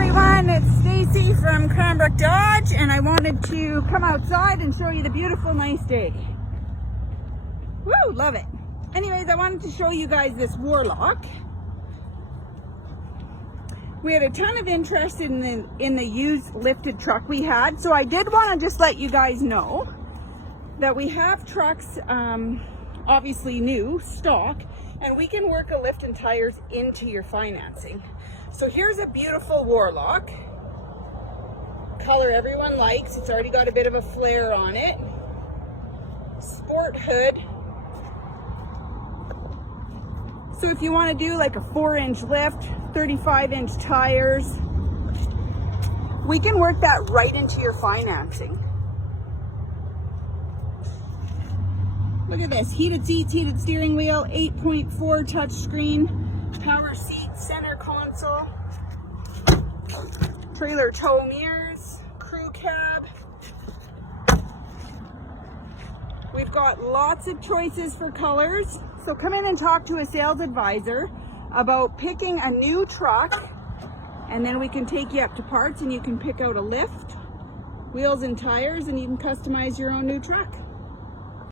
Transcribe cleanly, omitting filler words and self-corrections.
everyone, it's Stacey from Cranbrook Dodge, and I wanted to come outside and show you the beautiful nice day. Woo, love it. Anyways, I wanted to show you guys this Warlock. We had a ton of interest in the used lifted truck we had, so I did want to just let you guys know that we have trucks, obviously new, stock, and we can work a lift and tires into your financing. So here's a beautiful Warlock. Color everyone likes. It's already got a bit of a flare on it. Sport hood. So if you want to do like a 4-inch lift, 35-inch tires, we can work that right into your financing. Look at this, heated seats, heated steering wheel, 8.4 touchscreen, power seat, center console, trailer tow mirrors, crew cab. We've got lots of choices for colors, so come in and talk to a sales advisor about picking a new truck, and then we can take you up to parts and you can pick out a lift, wheels and tires, and you can customize your own new truck.